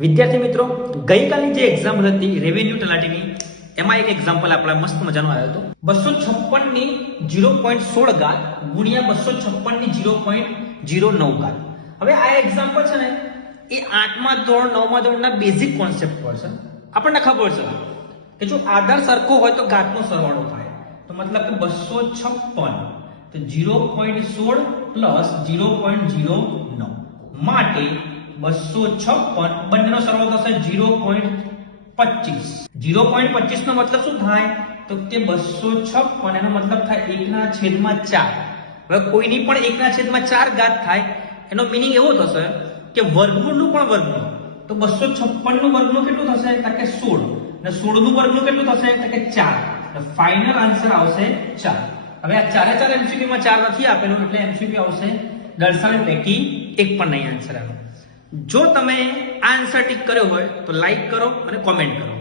વિદ્યાર્થી મિત્રો, ગઈકાલની જે એક્ઝામ હતી રેવન્યુ તલાટીની, એમાં એક એક્ઝામ્પલ આપણા મસ્ત મજાનો આવ્યો હતો. 256 ની 0.16 ઘાત ગુણ્યા 256 ની 0.09 ઘાત. હવે આ એક્ઝામ્પલ છે ને એ 8મા ધોરણ 9મા ધોરણના બેઝિક કોન્સેપ્ટ પર છે. આપણને ખબર છે કે જો આધાર સરખો હોય તો ઘાતનો સરવાળો થાય. તો મતલબ કે 256 તો 0.16 પ્લસ 0.09 માટે 256 બંનેનો સરવાળો થશે 0.25. 0.25 નો મતલબ શું થાય તો કે 256 એનો મતલબ થાય 1/4. હવે કોઈની પણ 1/4 ઘાત થાય એનો મીનિંગ એવો થશે કે વર્ગમૂળનું પણ વર્ગમૂળ. તો 256 નું વર્ગમૂળ કેટલું થશે તો કે 16 અને 16 નું વર્ગમૂળ કેટલું થશે તો કે 4. તો ફાઇનલ આન્સર આવશે 4. હવે આ ચારે ચાર એમસીક્યુ માં 4 નથી આપેલું એટલે એમસીક્યુ આવશે દર્શાવેલ પૈકી એક પણ નહીં આન્સર આવે. જો તમે આ આન્સર ટીક કર્યો હોય તો લાઈક કરો અને કોમેન્ટ કરો.